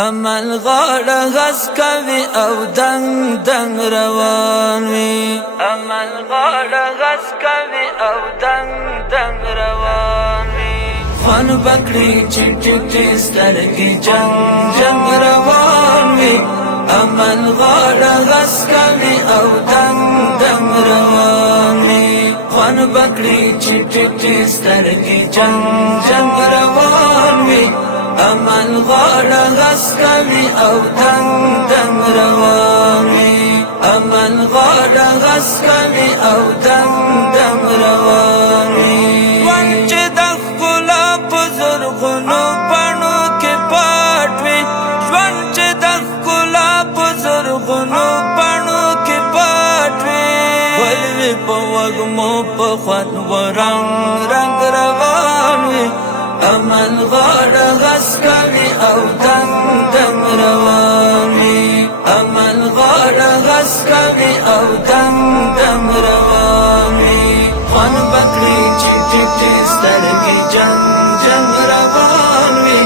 عمل غاړه غس کوي او دنګ دنګ روان وي عمل غاړه غس کوي او دنګ دنګ روان وي خوان بکړي چې ټټې سترګې جنگ جنگ روان وي عمل غاړه غس کوي او دنګ دنګ روان وي خوان بکړي چې ټټې سترګې جنگ جنگ روان وي عمل غاړه غس کوي او دنګ دنګ روان وي عمل غاړه غس کوي او دنګ دنګ روان وي ژوند چې د ښکلا په زرغونو پاڼو کې پټ وي ژوند چې د ښکلا په زرغونو پاڼو کې پټ وي ګل وي په وږمو په خوند و رنګ رنګ روان وي عمل غاړه غس کوي او دنګ دنګ روان وي عمل غاړه غس کوي او دنګ دنګ روان وي خوان بکړي چې ټټې سترګې جنگ جنگ روان وي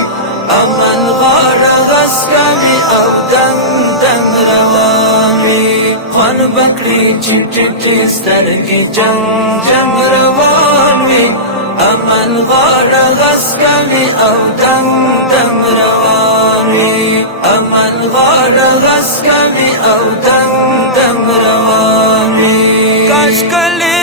عمل غاړه غس کوي او دنګ دنګ روان وي خوان بکړي چې ټټې سترګې جنگ جنگ روان وي عمل غاړه غس کوي او دنګ دنګ روان وي عمل غاړه غس کوي او دنګ دنګ روان وي کاش کله